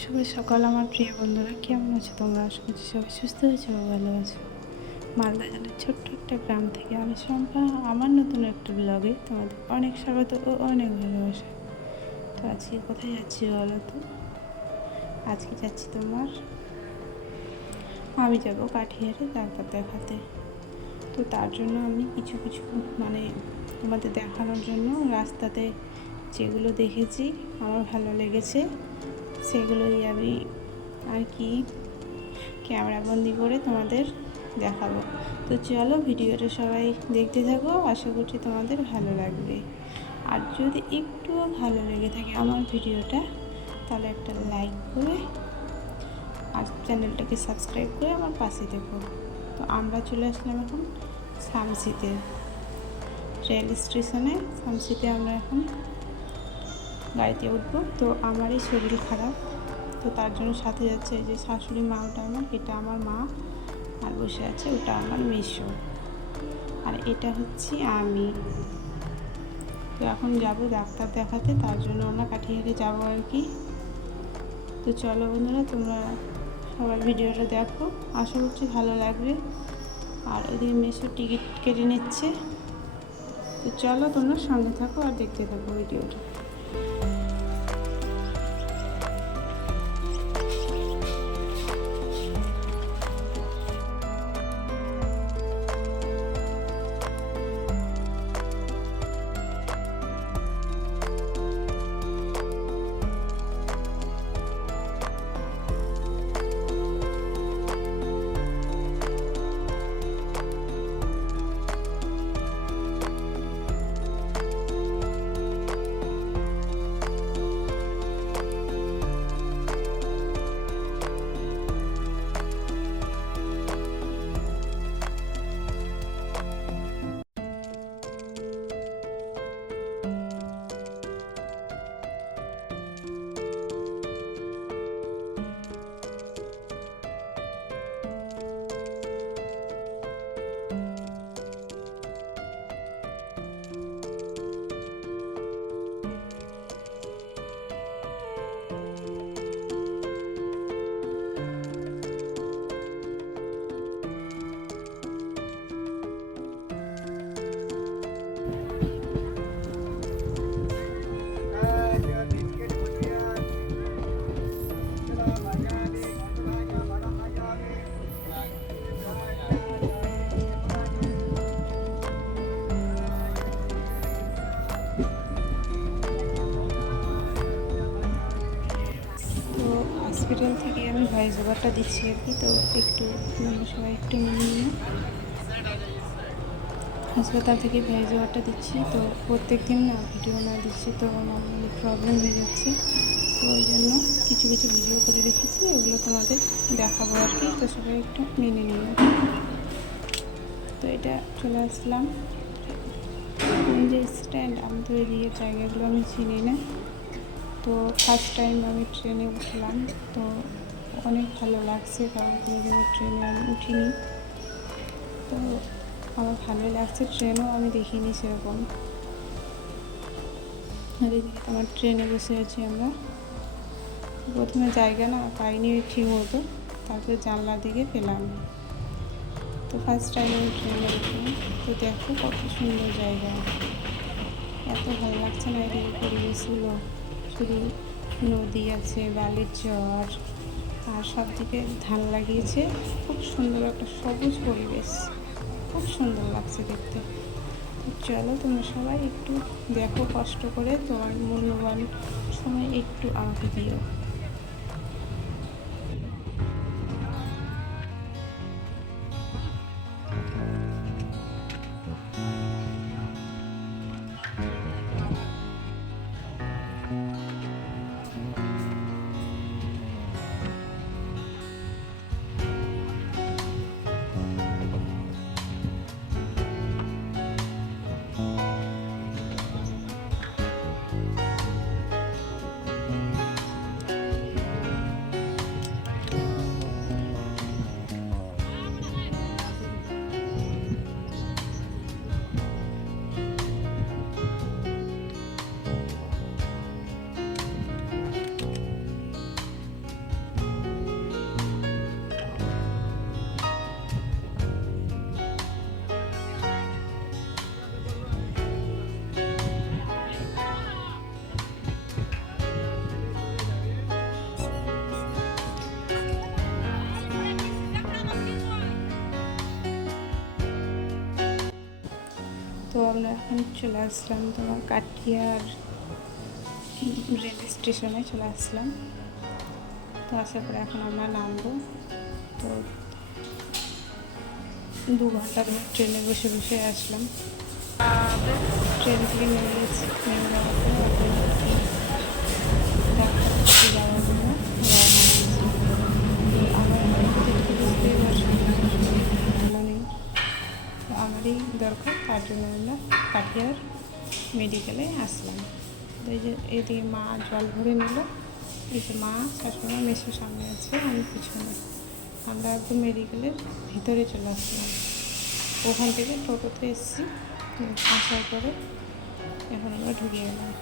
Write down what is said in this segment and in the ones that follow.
শুভ সকাল আমার প্রিয় বন্ধুরা, কেমন আছো তোমরা? আশা করছি সবাই সুস্থ আছো ও ভালো আছো। মালদা জেলার ছোট্ট একটা গ্রাম থেকে আমি শম্পা, আমার নতুন একটা ব্লগে তোমাদের অনেক স্বাগত ও অনেক ভালোবাসা। তো আজকে কোথায় যাচ্ছি বলো তো? আজকে যাচ্ছি আমি যাব কাঠিয়ারে ডাক্তার দেখাতে। তো তার জন্য আমি কিছু কিছু মানে তোমাদের দেখানোর জন্য রাস্তাতে যেগুলো দেখেছি আমার ভালো লেগেছে সেগুলোই আমি আর কি ক্যামেরাবন্দি করে তোমাদের দেখাবো। তো চলো ভিডিওটা সবাই দেখতে থাকো, আশা করছি তোমাদের ভালো লাগবে। আর যদি একটুও ভালো লেগে থাকে আমার ভিডিওটা, তাহলে একটা লাইক করে আর চ্যানেলটাকে সাবস্ক্রাইব করে আমার পাশে দেখো। তো আমরা চলে আসলাম এখন শামসিতে, রেল স্টেশনে। শামসিতে আমরা এখন গাড়িতে উঠবো। তো আমারই শরীর খারাপ, তো তার জন্য সাথে যাচ্ছে এই যে শাশুড়ি মা, ওটা এটা আমার মা, আর বসে আছে ওটা আমার মেসো, আর এটা হচ্ছে আমি। তো এখন যাব ডাক্তার দেখাতে, তার জন্য আমরা কাঠিয়ারে যাবো আর কি। তো চলো বন্ধুরা, তোমরা সবার ভিডিওটা দেখো, আশা করছি ভালো লাগবে। আর ওইদিকে মেসো টিকিট কেটে নিচ্ছে। তো চলো তোমরা সঙ্গে থাকো আর দেখতে থাকো ভিডিওটা। হসপিটাল থেকে আমি ভয়েস ওভারটা দিচ্ছি আর কি। তো একটু সবাই একটু মেনে নিও। হাসপাতাল থেকে ভয়েস ওভারটা দিচ্ছি, তো প্রত্যেক দিন না ভিডিও না দিচ্ছি তো আমার প্রবলেম হয়ে যাচ্ছে। তো ওই জন্য কিছু কিছু ভিডিও করে রেখেছি, ওগুলো তোমাদের দেখাবো আর কি। তো সবাই একটু মেনে নিও। তো এটা চলে আসলাম যে স্ট্যান্ড, আমি তো এই দিকের জায়গাগুলো আমি চিনি না। তো ফার্স্ট টাইম আমি ট্রেনে উঠলাম, তো অনেক ভালো লাগছে, কারণ কোনোদিনও ট্রেনে আমি উঠিনি। তো আমার ভালো লাগছে, ট্রেনও আমি দেখিনি সেরকম। আর এদিকে আমার ট্রেনে বসে আছি আমরা। প্রথমে জায়গা না পাইনি ঠিক মতো, তারপরে জানলার দিকে পেলাম। তো ফার্স্ট টাইম আমি ট্রেনে উঠলাম। তো দেখো কত সুন্দর জায়গা, এত ভালো লাগছে না এদিকে পরিবেশগুলো। শুধু নদী আছে, বালির চর, আর সব দিকে ধান লাগিয়েছে। খুব সুন্দর একটা সবুজ পরিবেশ, খুব সুন্দর লাগছে দেখতে। চলো তোমরা সবাই একটু দেখো, কষ্ট করে তোমার মূল্যবান সময় একটু আমাকে দিও। তো আমরা এখন চলে আসলাম তোমার কাঠিয়ার রেল স্টেশনে চলে আসলাম। তো আসার পরে এখন আমরা নামবো। তো 2 ঘন্টা ধরে ট্রেনে বসে বসে আসলাম। ট্রেন থেকে নেমে গেছি, নেমে যাওয়ার পরে ডাক্তার যাওয়ার জন্য রওনা হয়েছি। আমার বুঝতেই পারছি ভালো নেই, তো আমারই দরকার, তার জন্য আমরা কাঠিয়ার মেডিকেলে আসলাম। তো এই যে এদিকে মা জল ভরে নিল, এই যে মা শাশুড়ি মেসের সামনে আছে, আমি পিছনে। আমরা একদম মেডিকেলের ভিতরে চলে আসলাম। ওখান থেকে টোটোতে এসেছি, আসার পরে এখন আমরা ঢুকে গেলাম।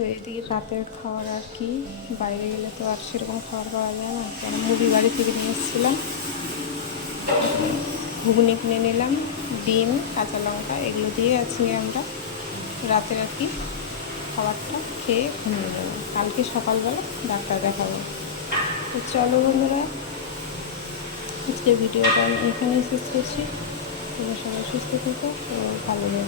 তো এদিকে রাতের খাবার আর কি, বাইরে গেলে তো আর সেরকম খাবার পাওয়া যায় না, কারণ মুদি বাড়ি থেকে নিয়ে এসেছিলাম। ঘুগনি কিনে নিলাম, ডিম, কাঁচা লঙ্কা এগুলো দিয়ে আজকে আমরা রাতের আর কি খাবারটা খেয়ে ঘুমিয়ে যাবো। কালকে সকালবেলা ডাক্তার দেখাবো। তো চলো বন্ধুরা, আজকের ভিডিওটা আমি এখানেই শেষ করছি। তোমরা সবাই সুস্থ থেকো ও ভালো থাকো।